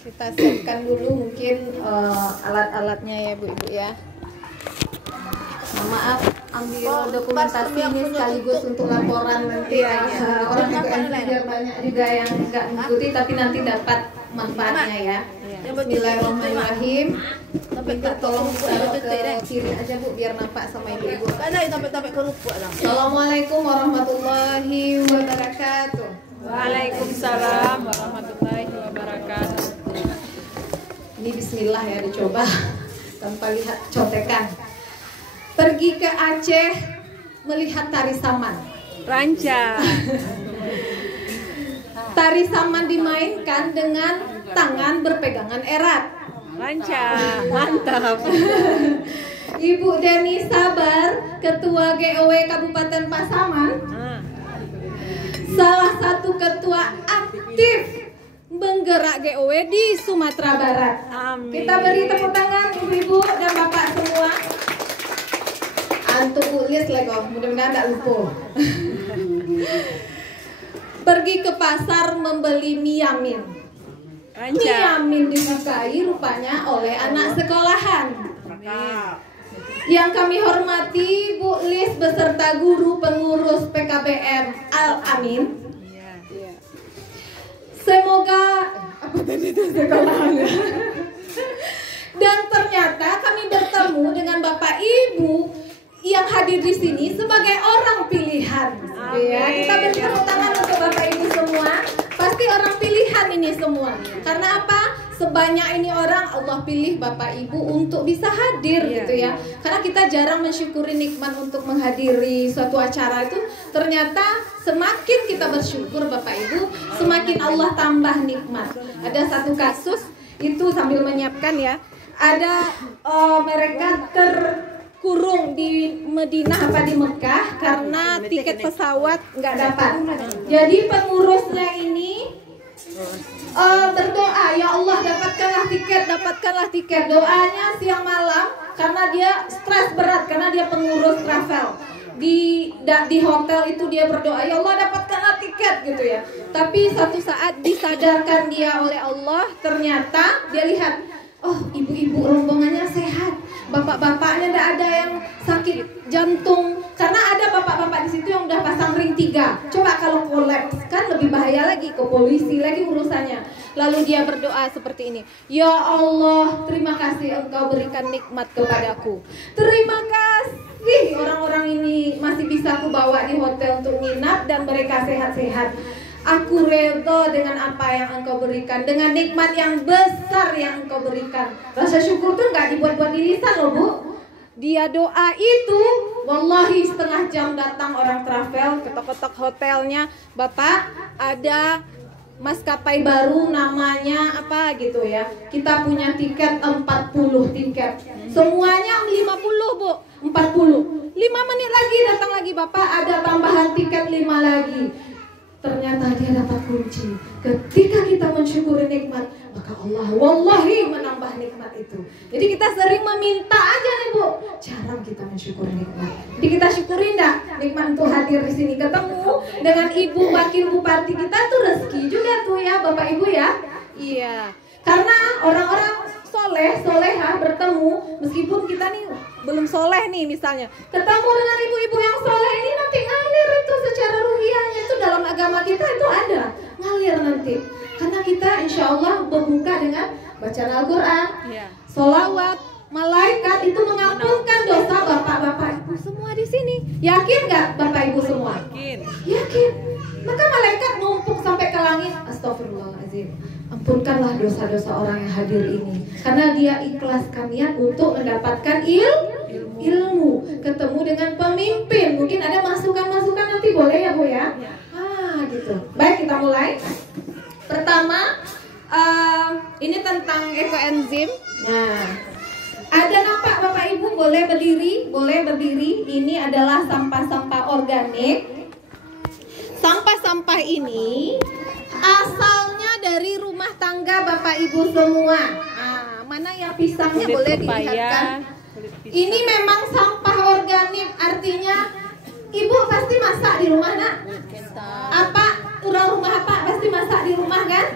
Kita siapkan dulu mungkin alat-alatnya ya Bu-ibu ya. Maaf, ambil dokumentasi ini sekaligus untuk laporan nanti ya. Orang juga biar banyak juga yang nggak mengikuti tapi nanti dapat manfaatnya ya. Bismillahirrahmanirrahim. Minta tolong ke kiri aja Bu biar nampak sama ibu-ibu. Assalamualaikum warahmatullahi wabarakatuh. Waalaikumsalam warahmatullahi wabarakatuh. Ini bismillah ya, dicoba tanpa lihat contekan. Pergi ke Aceh melihat tari saman. Ranca. Tari saman dimainkan dengan tangan berpegangan erat. Ranca. Mantap. Ibu Deni Sabar, Ketua GOW Kabupaten Pasaman, salah satu ketua aktif menggerak GOW di Sumatera Barat. Amin. Kita beri tepuk tangan ibu-ibu dan bapak semua. Antum ulis lego, mudah-mudahan tidak lupa. Pergi ke pasar membeli miamin. Miamin disukai rupanya oleh anak sekolahan. Yang kami hormati Bu Lis beserta guru pengurus PKBM Al-Amin. Semoga apa tadi itu sekolahannya. Dan ternyata kami bertemu dengan Bapak Ibu yang hadir di sini sebagai orang pilihan. Ya, kita beri tepuk tangan untuk Bapak Ibu semua. Pasti orang pilihan ini semua. Karena apa? Sebanyak ini orang Allah pilih Bapak Ibu untuk bisa hadir gitu ya. Karena kita jarang mensyukuri nikmat untuk menghadiri suatu acara itu. Ternyata semakin kita bersyukur Bapak Ibu, semakin Allah tambah nikmat. Ada satu kasus itu sambil menyiapkan ya. Ada mereka terkurung di Madinah apa di Mekah karena tiket pesawat nggak dapat. Jadi pengurusnya ini berdoa, ya Allah dapatkanlah tiket. Doanya siang malam karena dia stres berat karena dia pengurus travel. Di hotel itu dia berdoa, ya Allah dapatkanlah tiket gitu ya. Tapi satu saat disadarkan dia oleh Allah, ternyata dia lihat, oh ibu-ibu rombongannya sehat, bapak-bapaknya tidak ada yang sakit jantung. Karena ada bapak-bapak di situ yang udah pasang ring 3. Coba kalau kolaps kan lebih bahaya lagi, ke polisi lagi urusannya. Lalu dia berdoa seperti ini, ya Allah terima kasih Engkau berikan nikmat kepadaku. Terima kasih orang-orang ini masih bisa aku bawa di hotel untuk nginap dan mereka sehat-sehat. Aku redha dengan apa yang Engkau berikan, dengan nikmat yang besar yang Engkau berikan. Rasa syukur tuh nggak dibuat-buat di lisan loh Bu. Dia doa itu, wallahi setengah jam datang orang travel, ketok-ketok hotelnya, Bapak ada maskapai baru namanya apa gitu ya. Kita punya tiket 40 tiket. Semuanya 50 Bu, 40. 5 menit lagi datang lagi Bapak ada tambahan tiket 5 lagi. Ternyata dia dapat kunci. Ketika kita mensyukuri nikmat, maka Allah wallahi menambah nikmat itu. Jadi kita sering meminta aja nih Bu, jarang kita mensyukuri nikmat. Jadi kita syukuri enggak nikmat untuk hadir di sini, ketemu dengan Ibu Wakil Bupati kita tuh rezeki juga tuh ya Bapak Ibu ya. Iya. Karena orang-orang soleha bertemu, meskipun kita nih belum soleh nih misalnya, ketemu dengan ibu-ibu yang soleh ini nanti ngalir itu secara ruhiyahnya itu dalam agama kita itu ada ngalir nanti. Karena kita insya Allah berbuka dengan bacaan Al-Quran, sholawat, malaikat itu mengampunkan dosa bapak-bapak ibu semua di sini. Yakin nggak Bapak Ibu semua? Yakin. Maka malaikat numpuk sampai ke langit. Astagfirullahaladzim. Ampunkanlah dosa-dosa orang yang hadir ini. Karena dia ikhlaskan niat untuk mendapatkan ilmu. Ketemu dengan pemimpin. Mungkin ada masukan-masukan nanti boleh ya Bu ya? Gitu. Baik kita mulai. Pertama, ini tentang ekoenzim. Nah, ada nampak Bapak Ibu boleh berdiri. Ini adalah sampah-sampah organik. Sampah-sampah ini asalnya dari rumah tangga Bapak Ibu semua. Mana yang pisangnya boleh dilihatkan. Ini memang sampah organik, artinya Ibu pasti masak di rumah nak? Apa? Rumah apa? Pasti masak di rumah kan?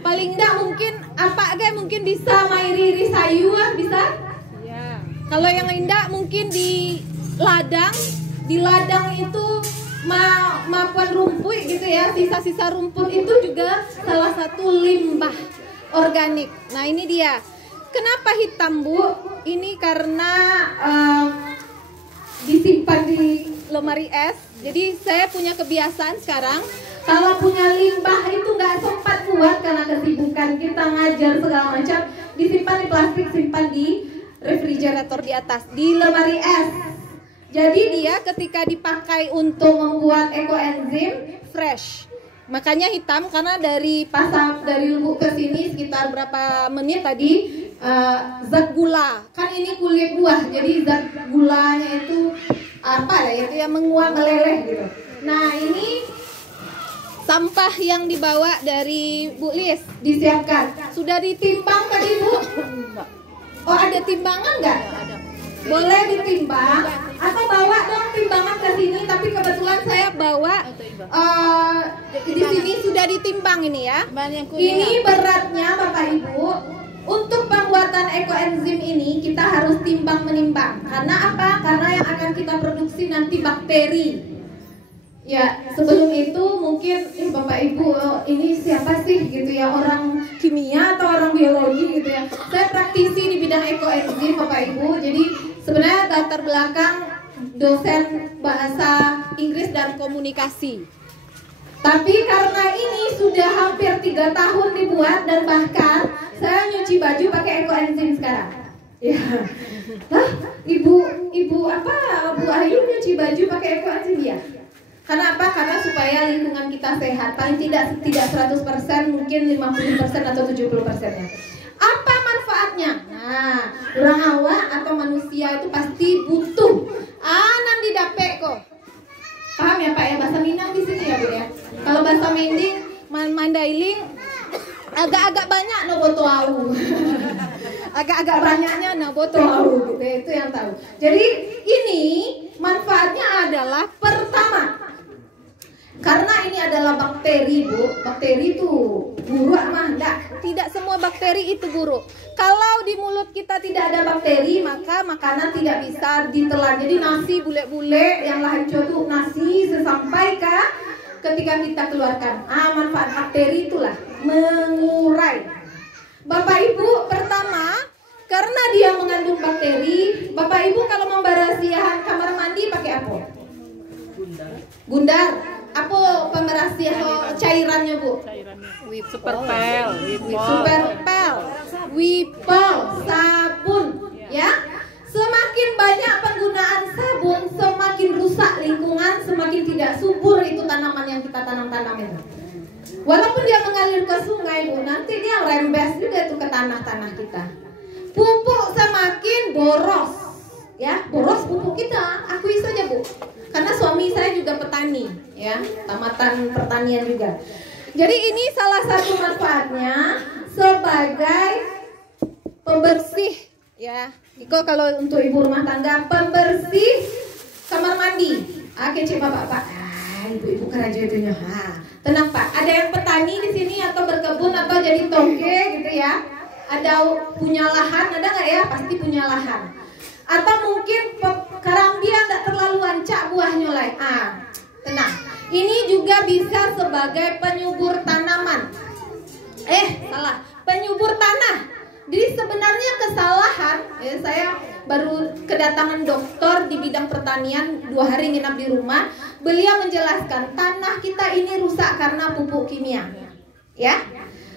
Paling enggak mungkin Apa ge mungkin bisa mairi sayu bisa? Ya. Kalau yang indah mungkin di ladang itu maupun rumput gitu ya, sisa-sisa rumput itu juga salah satu limbah organik. Nah ini dia. Kenapa hitam Bu? Ini karena disimpan di lemari es. Jadi saya punya kebiasaan sekarang, kalau punya limbah itu nggak sempat buat karena kesibukan kita ngajar segala macam, disimpan di plastik, simpan di refrigerator di atas, di lemari es. Jadi dia ketika dipakai untuk membuat ekoenzim fresh. Makanya hitam karena dari lubuk ke sini sekitar berapa menit tadi zat gula. Kan ini kulit buah, jadi zat gulanya itu apa ya, itu yang menguap meleleh gitu. Nah, ini sampah yang dibawa dari Bu Lis disiapkan. Sudah ditimbang tadi Bu? Oh, ada timbangan nggak? Ada. Boleh ditimbang atau bawa dong timbangan ke sini, tapi kebetulan saya bawa di sini sudah ditimbang ini ya. Ini beratnya Bapak Ibu. Untuk pembuatan ekoenzim ini kita harus timbang menimbang. Karena apa? Karena yang akan kita produksi nanti bakteri. Ya, sebelum itu mungkin Bapak Ibu ini siapa sih gitu ya, orang kimia atau orang biologi gitu ya. Saya praktisi di bidang ekoenzim Bapak Ibu. Jadi sebenarnya latar belakang dosen bahasa Inggris dan komunikasi. Tapi karena ini sudah hampir 3 tahun dibuat dan bahkan saya nyuci baju pakai ekoenzim sekarang. Ya. Lah, ibu apa Bu Ayu nyuci baju pakai ekoenzim ya? Karena apa? Karena supaya lingkungan kita sehat. Paling tidak 100%, mungkin 50% atau 70%-nya. Apa manfaatnya? Nah, orang awak atau manusia itu pasti butuh anan di dapek kok. Paham ya Pak ya, bahasa Minang di sini ya Bu ya. Kalau bahasa Mending, Mandailing agak-agak banyak no boto au. Agak-agak banyaknya no boto au gitu. Itu yang tahu. Jadi ini manfaatnya adalah pertama, karena ini adalah bakteri Bu. Bakteri itu buruk mah enggak. Tidak semua bakteri itu buruk. Kalau di mulut kita tidak ada bakteri, maka makanan tidak bisa ditelan. Jadi nasi bule-bule yang lahanco tuh nasi sesampai ketika kita keluarkan. Manfaat bakteri itulah mengurai. Bapak Ibu, pertama karena dia mengandung bakteri. Bapak Ibu kalau membersihan kamar mandi pakai apa? Gundar. Apa pembersihan cairannya Bu? Cairannya. Superpel. Superpel, Wipol, sabun, ya. Semakin banyak penggunaan sabun, semakin rusak lingkungan, semakin tidak subur itu tanaman yang kita tanam itu. Walaupun dia mengalir ke sungai Bu, nanti dia rembes juga tuh ke tanah-tanah kita. Pupuk semakin boros, ya, boros pupuk kita. Akui saja Bu. Karena suami saya juga petani, ya, tamatan pertanian juga. Jadi ini salah satu manfaatnya sebagai pembersih, ya. Iko kalau untuk ibu rumah tangga, pembersih kamar mandi. Kece bapak-bapak, ibu-ibu keraja itunya. Tenang Pak, ada yang petani di sini atau berkebun atau jadi tongke gitu ya? Ada punya lahan, ada nggak ya? Pasti punya lahan. Atau mungkin karambia nggak terlalu ancak buahnya lah. Tenang. Ini juga bisa sebagai penyubur tanaman. Salah. Penyubur tanah. Jadi sebenarnya kesalahan. Saya baru kedatangan dokter di bidang pertanian 2 hari nginap di rumah. Beliau menjelaskan tanah kita ini rusak karena pupuk kimia. Ya.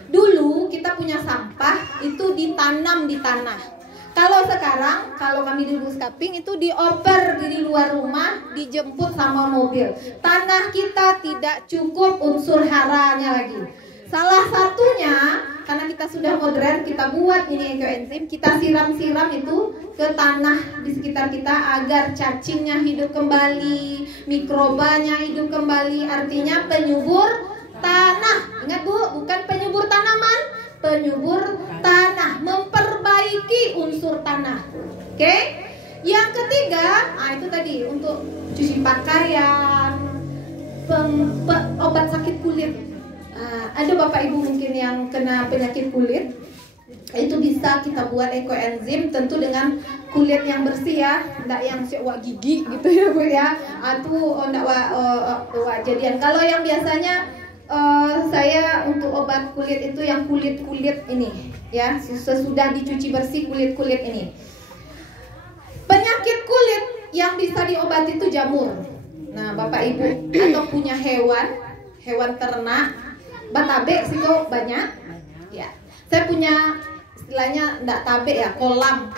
Dulu kita punya sampah itu ditanam di tanah. Kalau sekarang, kalau kami di Buskaping itu dioper di luar rumah, dijemput sama mobil. Tanah kita tidak cukup unsur haranya lagi. Salah satunya, karena kita sudah modern, kita buat ini ekoenzim, kita siram-siram itu ke tanah di sekitar kita agar cacingnya hidup kembali, mikrobanya hidup kembali, artinya penyubur tanah. Ingat Bu, bukan penyubur tanaman, penyubur tanah, memperbaiki unsur tanah. Oke? Yang ketiga, itu tadi untuk cuci pakaian, obat sakit kulit. Ada bapak ibu mungkin yang kena penyakit kulit, itu bisa kita buat ekoenzim, tentu dengan kulit yang bersih ya, enggak yang wak gigi gitu ya Bu ya. Atau enggak wak jadian. Kalau yang biasanya saya untuk obat kulit itu yang kulit ini ya, sesudah dicuci bersih kulit ini. Penyakit kulit yang bisa diobati itu jamur. Nah, bapak ibu atau punya hewan ternak, batabe sih kok banyak. Ya, saya punya istilahnya enggak tabe ya, kolam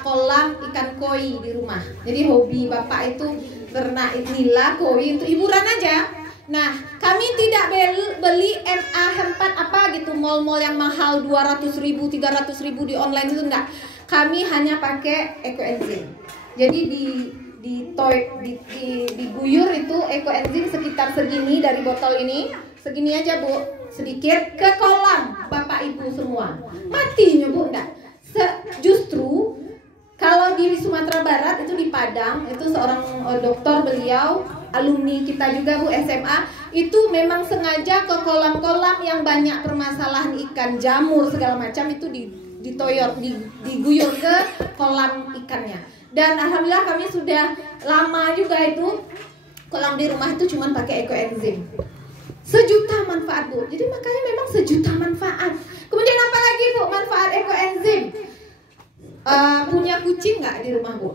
ikan koi di rumah. Jadi hobi bapak itu ternak nila koi untuk hiburan aja. Nah, kami tidak beli NA tempat apa gitu, mall-mall yang mahal 200.000, 300.000 di online itu enggak. Kami hanya pakai ekoenzim. Jadi diguyur itu ekoenzim sekitar segini dari botol ini, segini aja Bu, sedikit ke kolam bapak ibu semua. Matinya Bu enggak. Justru kalau di Sumatera Barat itu di Padang, itu seorang dokter, beliau alumni kita juga Bu SMA, itu memang sengaja ke kolam-kolam yang banyak permasalahan ikan, jamur segala macam itu diguyur ke kolam ikannya. Dan alhamdulillah kami sudah lama juga itu kolam di rumah itu cuma pakai ekoenzim. Sejuta manfaat Bu. Jadi makanya memang sejuta manfaat. Kemudian apa lagi Bu manfaat ekoenzim? Punya kucing nggak di rumah Bu?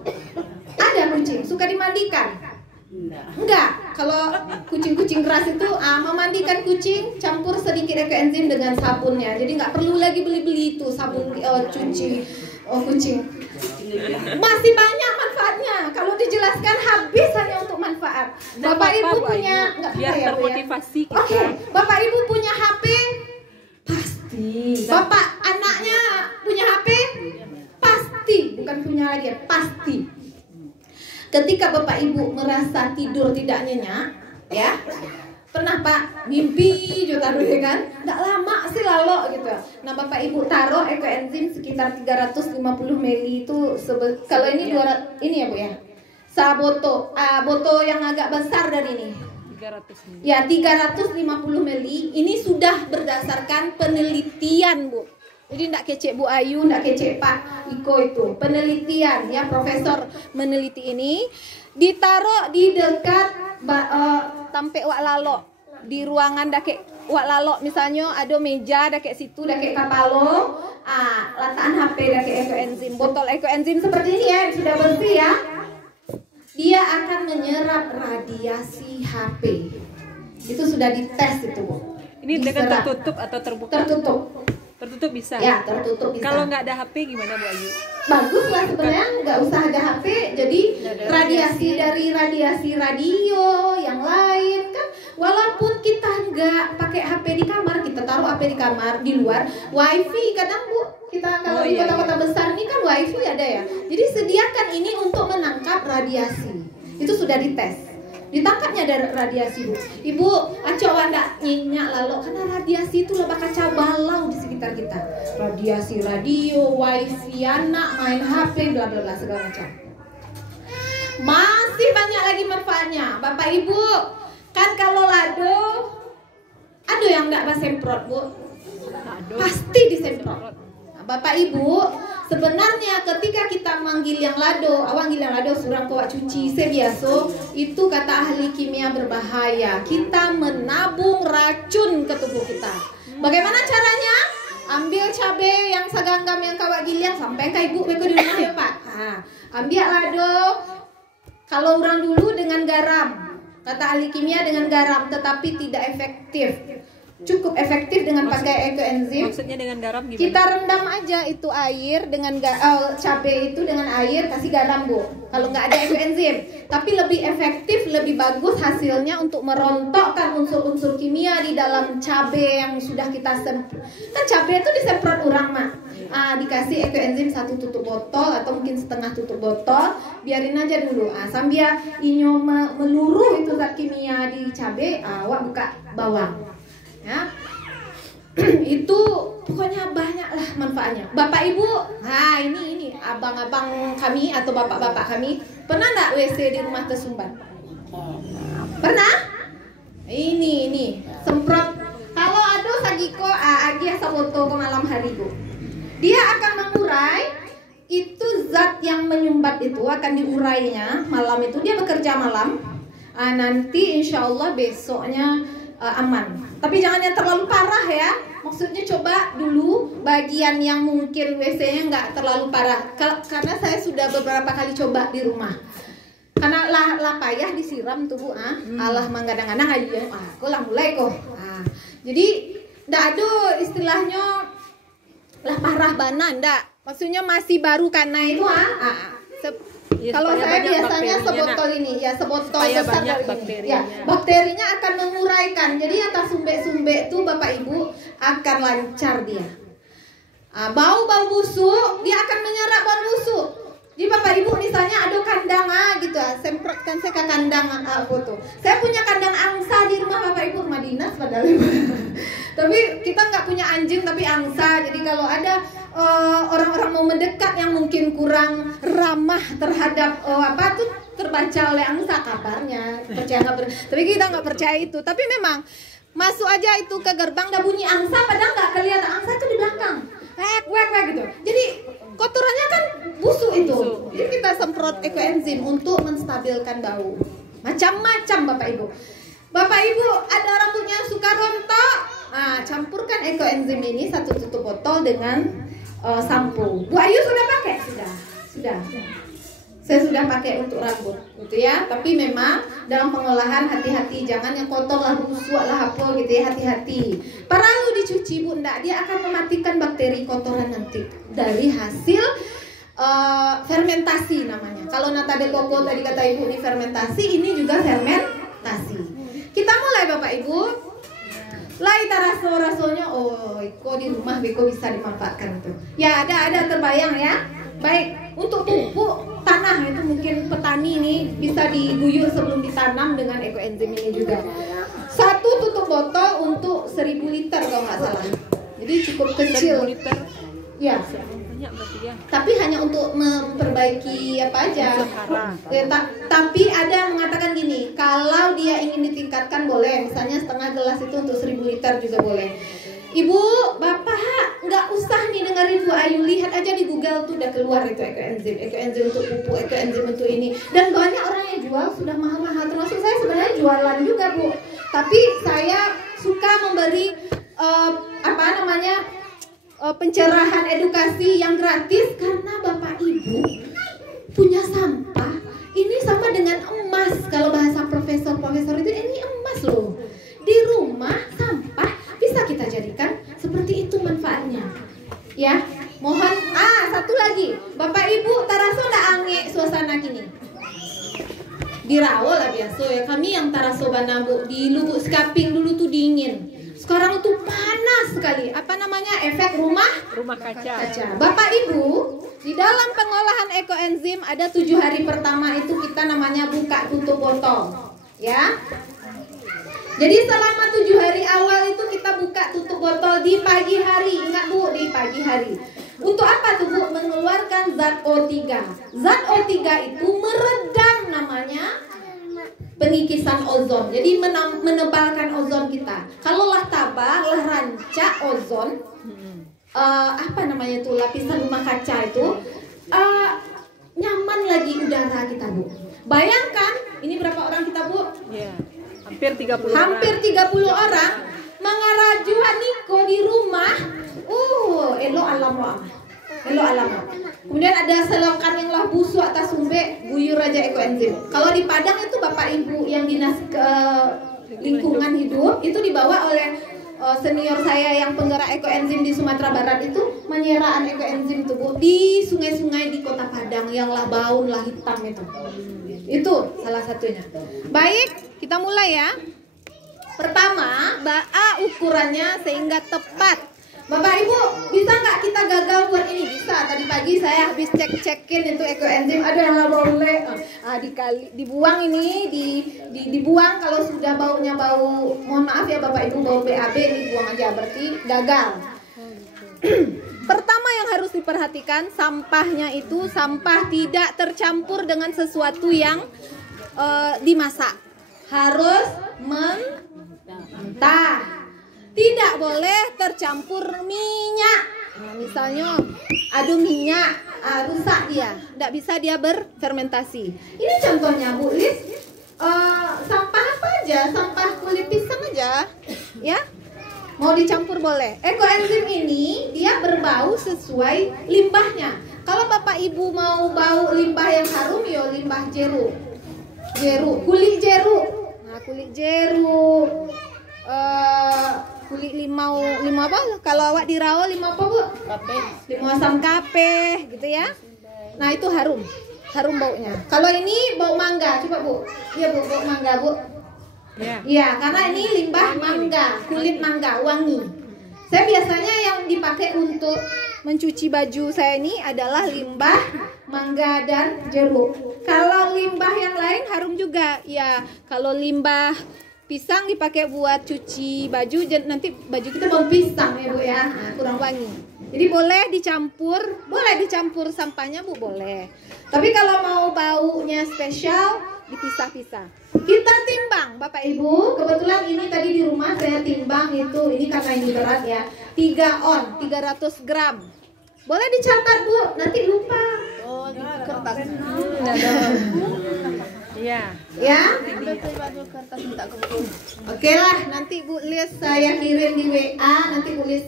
Ada kucing, suka dimandikan? Enggak. Kalau kucing-kucing keras itu memandikan kucing, campur sedikit ekoenzim dengan sabunnya. Jadi nggak perlu lagi beli-beli itu sabun cuci kucing. Masih banyak manfaatnya. Kalau dijelaskan habis hanya untuk manfaat. Bapak Ibu punya biar termotivasi kita. Oke, Bapak Ibu punya HP? Pasti. Bapak anaknya punya HP? Pasti. Bukan punya lagi, pasti. Ketika Bapak Ibu merasa tidur tidak nyenyak, ya, pernah Pak mimpi juga dulu kan, nggak lama sih lalu gitu. Nah Bapak Ibu taruh ekoenzim sekitar 350 ml itu, kalau ini 200, ini ya Bu ya, saboto, boto yang agak besar dari ini. 300 ml. Ya 350 ml ini sudah berdasarkan penelitian Bu. Jadi enggak kecek Bu Ayu, enggak kecek Pak Iko itu. Penelitian ya, profesor meneliti ini ditaruh di dekat tampe wak lalok. Di ruangan dake wak lalok misalnya ada meja dake situ dake kapalo. Letakkan HP dake ekoenzim. Botol ekoenzim seperti ini ya, sudah bersih ya. Dia akan menyerap radiasi HP. Itu sudah dites itu Bu. Ini dengan tertutup atau terbuka? Tertutup. Tertutup bisa? Ya, tertutup bisa. Kalau nggak ada HP gimana Bu Ayu? Bagus lah sebenarnya, nggak usah ada HP. Jadi radiasi dari radiasi radio yang lain kan, walaupun kita nggak pakai HP di kamar, kita taruh HP di kamar di luar, wifi kadang Bu, kita kalau di kota-kota besar ini kan wifi ada ya. Jadi sediakan ini untuk menangkap radiasi. Itu sudah dites. Ditangkapnya dari radiasi Bu. Ibu, coba ndak nyenyak lalu karena radiasi itu lebah kacau balau di sekitar kita. Radiasi radio, wifi anak, main HP, bla bla bla segala macam. Masih banyak lagi manfaatnya. Bapak Ibu, kan kalau lado ada yang ndak semprot Bu? Pasti disemprot. Bapak Ibu, sebenarnya ketika kita manggil yang lado, surang kawak cuci sebiaso, itu kata ahli kimia berbahaya. Kita menabung racun ke tubuh kita. Bagaimana caranya? Ambil cabai yang saganggam yang kawak giliang sampai ke ibu beko di rumah ya Pak. Ambil lado. Kalau orang dulu dengan garam, kata ahli kimia dengan garam, tetapi tidak efektif. Cukup efektif dengan pakai ekoenzim. Maksudnya dengan garam gimana? Kita rendam aja itu air dengan cabai itu dengan air, kasih garam Bu. Kalau nggak ada ekoenzim, tapi lebih efektif, lebih bagus hasilnya untuk merontokkan unsur-unsur kimia di dalam cabai yang sudah kita semprot. Kan cabai itu disemprot orang Mak. Dikasih ekoenzim 1 tutup botol atau mungkin setengah tutup botol, biarin aja dulu. Sambil inyo meluruh itu zat kimia di cabai, awak buka bawang. Ya, itu pokoknya banyak lah manfaatnya. Bapak Ibu, ini abang-abang kami atau bapak-bapak kami pernah nggak WC di rumah tersumbat? Pernah? Ini semprot. Kalau ada pagi ko agi saboto ko malam hari Bu. Dia akan mengurai itu zat yang menyumbat itu akan diurainya malam itu, dia bekerja malam. Nanti insya Allah besoknya aman. Tapi jangan yang terlalu parah ya. Maksudnya coba dulu bagian yang mungkin WC-nya nggak terlalu parah. Karena saya sudah beberapa kali coba di rumah. Karena lah payah disiram tuh Bu. Allah manggadang-gadang aja. Aku lah mulai kok. Jadi ndak ada istilahnya lah parah bana ndak. Maksudnya masih baru karena itu kalau saya biasanya sebotol ini ya, sebotol besar ini ya, bakterinya akan menguraikan. Jadi atas sumbe-sumbe itu Bapak Ibu akan lancar dia. Bau-bau busuk dia akan menyerap bau busuk. Jadi Bapak Ibu misalnya ada kandang gitu, semprotkan saya ke kandang foto. Saya punya kandang angsa di rumah Bapak Ibu, rumah dinas padahal. Tapi kita nggak punya anjing tapi angsa. Jadi kalau ada orang-orang mau mendekat yang mungkin kurang ramah terhadap apa tuh terbaca oleh angsa kabarnya, percaya nggak tapi kita nggak percaya itu. Tapi memang masuk aja itu ke gerbang udah bunyi angsa, padahal nggak kelihatan angsa itu di belakang, wek gitu. Jadi kotorannya kan busuk itu. Jadi kita semprot ekoenzim untuk menstabilkan bau. Macam-macam Bapak Ibu. Bapak Ibu ada rambutnya suka rontok, campurkan ekoenzim ini 1 tutup botol dengan sampo. Bu Ayu sudah pakai? Sudah. Saya sudah pakai untuk rambut, gitu ya. Tapi memang dalam pengolahan hati-hati, jangan yang kotor lah, busuk lah apa gitu ya, hati-hati. Perlu dicuci Bu, enggak, dia akan mematikan bakteri kotoran nanti dari hasil fermentasi namanya. Kalau nata de coco tadi kata Ibu ini fermentasi, ini juga fermentasi. Kita mulai Bapak Ibu. Lai raso-rasonya, kok di rumah beko bisa dimanfaatkan tuh. Ya ada terbayang ya. Baik, untuk pupuk tanah itu mungkin petani ini bisa diguyur sebelum ditanam dengan ekoenzim ini juga. 1 tutup botol untuk 1000 liter kalau nggak salah. Jadi cukup kecil. 1000 liter. Ya. Tapi hanya untuk memperbaiki apa aja. Tapi ada yang mengatakan gini, kalau dia ingin ditingkatkan boleh, misalnya setengah gelas itu untuk 1000 liter juga boleh. Ibu, Bapak, nggak usah nih dengerin Bu Ayu, lihat aja di Google tuh udah keluar itu ekoenzim untuk pupuk, ekoenzim untuk ini. Dan banyak orang yang jual sudah mahal-mahal, termasuk saya sebenarnya jualan juga Bu. Tapi saya suka memberi pencerahan edukasi yang gratis karena Bapak Ibu punya sampah ini sama dengan emas. Kalau bahasa profesor itu ini emas loh. Di rumah sampah bisa kita jadikan seperti itu manfaatnya. Ya, mohon satu lagi. Bapak Ibu taraso ndak ange suasana kini. Di Rawo lah biasa ya. Kami yang taraso Banabu di Lubuk Skaping dulu tuh dingin. Sekarang tuh panas sekali. Apa namanya? Efek rumah kaca. Bapak Ibu, di dalam pengolahan ekoenzim ada 7 hari pertama itu kita namanya buka tutup botol, ya. Jadi selama 7 hari awal itu kita buka tutup botol di pagi hari. Ingat Bu, di pagi hari. Untuk apa tuh Bu? Mengeluarkan zat O3. Zat O3 itu meredam namanya pengikisan ozon. Jadi menebalkan ozon kita. Kalau lah tabah, lah rancak ozon, apa namanya itu, lapisan rumah kaca itu nyaman lagi udara kita Bu. Bayangkan, ini berapa orang kita Bu? Ya, hampir 30 Hampir 30 orang mengarajuan niko di rumah. Elok alam. Kemudian ada selokan yang lah busuk atas sumbe, guyur aja ekoenzim. Kalau di Padang itu Bapak Ibu yang dinas ke lingkungan hidup itu dibawa oleh senior saya yang penggerak ekoenzim di Sumatera Barat itu, menyeraan ekoenzim itu Bu di sungai-sungai di Kota Padang yang lah baun lah hitam itu. Itu salah satunya. Baik, kita mulai ya. Pertama, ukurannya sehingga tepat. Bapak Ibu, bisa nggak kita gagal buat ini? Bisa. Tadi pagi saya habis cek-cekin itu ekoenzim, ada yang nggak boleh. Dibuang ini, dibuang kalau sudah baunya bau, mohon maaf ya Bapak Ibu, bau BAB, dibuang aja, berarti gagal. Pertama yang harus diperhatikan, sampahnya itu sampah tidak tercampur dengan sesuatu yang dimasak. Harus mentah. Tidak boleh tercampur minyak. Nah, misalnya ada minyak, rusak dia, tidak bisa dia berfermentasi. Ini contohnya Bu Lis. Sampah apa aja, sampah kulit pisang aja, ya. Mau dicampur boleh. Ekoenzim ini dia berbau sesuai limbahnya. Kalau Bapak Ibu mau bau limbah yang harum, yo limbah jeruk. Kulit jeruk. Nah, kulit jeruk. Kulit limau apa? Kalau awak di Rawa limau apa, Bu? Kape. Limau asam kape, gitu ya. Nah, itu harum baunya. Kalau ini bau mangga, coba Bu. Iya Bu, bau mangga Bu. Iya, karena ini limbah mangga, kulit mangga, wangi. Saya biasanya yang dipakai untuk mencuci baju saya ini adalah limbah mangga dan jeruk. Kalau limbah yang lain harum juga. Ya, kalau limbah pisang dipakai buat cuci baju, nanti baju kita bau pisang ya Bu ya, kurang wangi. Jadi boleh dicampur sampahnya Bu, boleh. Tapi kalau mau baunya spesial, dipisah-pisah. Kita timbang Bapak Ibu. Kebetulan ini tadi di rumah saya timbang itu, ini karena ini berat ya, 3 on, 300 gram. Boleh dicatat Bu, nanti lupa. Oh, di kertas. Iya. Ya. Oke lah, nanti Bu Lis saya kirim di WA, nanti Bu Lis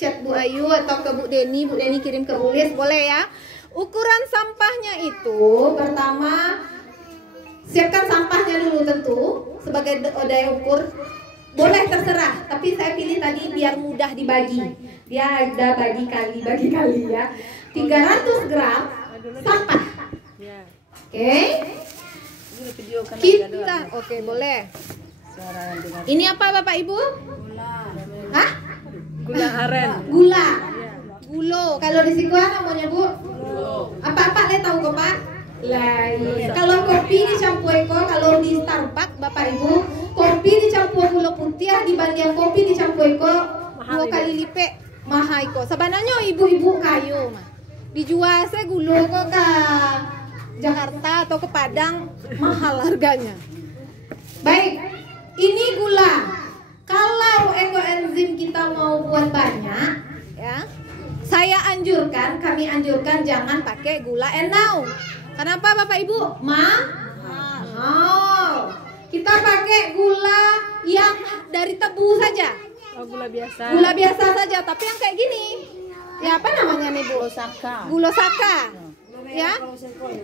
chat Bu Ayu atau ke Bu Deni kirim ke Bu Lis, boleh ya. Ukuran sampahnya itu pertama siapkan sampahnya dulu tentu sebagai daya ukur. Boleh terserah, tapi saya pilih tadi biar mudah dibagi. Dia ada bagi kali ya. 300 gram sampah. Oke. Kita oke, boleh. Ini apa Bapak Ibu? Hah? Gula aren. Gula. Gulo. Kalau di Sikuan namanya Bu? Apa-apa le tahu kok Pak? Lain. Kalau kopi dicampur kalau di Starbucks Bapak Ibu, kopi dicampur gula putih dibanding kopi dicampur 2 kali lipat mahal kok. Sebenarnya ibu-ibu kayu mah. Dijual saya gula kok ke Jakarta atau ke Padang mahal harganya. Baik, ini gula. Kalau ekoenzim kita mau buat banyak, ya, kami anjurkan jangan pakai gula enau. Kenapa Bapak Ibu? Kita pakai gula yang dari tebu saja. Oh, gula biasa. Gula biasa saja, tapi yang kayak gini. Ya apa namanya nih Bu? Gula saka. Ya.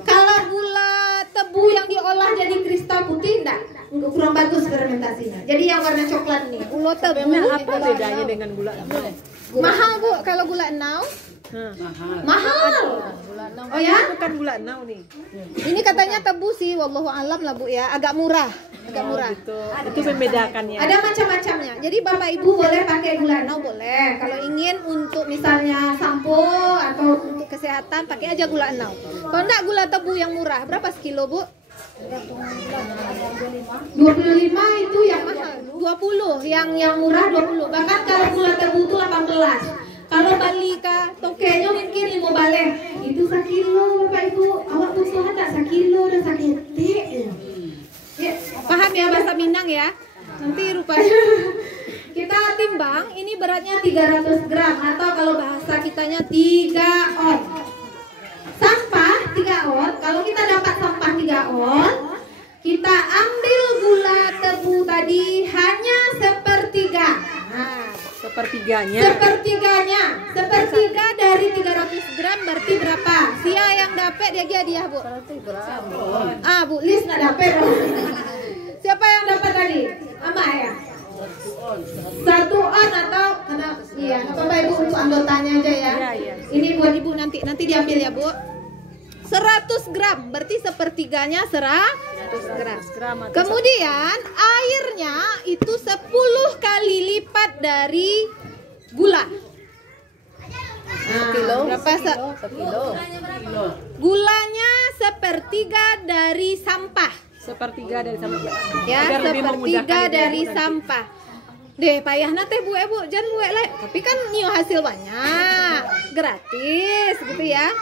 Kalau gula tebu yang diolah jadi kristal putih kurang bagus fermentasinya. Jadi yang warna coklat nih, gula tebu. Apa bedanya dengan gula enau? Mahal Bu kalau gula enau. Mahal. Oh ya? Bukan gula enau nih. Ini katanya tebu sih, wallahu alam lah Bu ya, agak murah. Gitu. Itu membedakannya. Ada macam-macamnya. Jadi Bapak Ibu boleh pakai gula enau boleh. Kalau ingin untuk misalnya sampo atau untuk kesehatan pakai aja gula enau. Kalau enggak gula tebu yang murah, berapa sekilo Bu? 25 itu yang mahal. 20, yang murah 20. Bahkan kalau gula tebu itu 18. Kalau balik ke tokenya mungkin 5 balik. Itu sekilo Bapak Ibu. Awak usaha tak sekilo dan sakiti. Ya, paham ya bahasa Minang ya? Nanti rupanya kita timbang, ini beratnya 300 gram atau kalau bahasa kitanya 3 on. Sampah 3 on, kalau kita dapat sampah 3 on, kita ambil gula tebu tadi hanya sepertiga. Nah, sepertiga dari 300 gram berarti berapa? Sia yang dapat dia Bu. Bu Lis nak dapat. Siapa yang dapat tadi? Ama ya? 1 on atau iya, Bapak Ibu untuk anggotanya aja ya. Ini buat Ibu nanti diambil ya Bu. 100 gram berarti sepertiganya 100 gram. Kemudian airnya itu 10 kali lipat dari gula. Berapa sekilo? Gulanya sepertiga dari sampah. Ya, sepertiga dari sampah. Deh payahna teh Bu jangan buek le. Tapi kan nio hasil banyak, gratis gitu ya.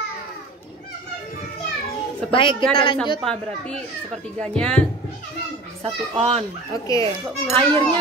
Baik, kita lanjut. Sampah berarti sepertiganya 1 on. Oke. Airnya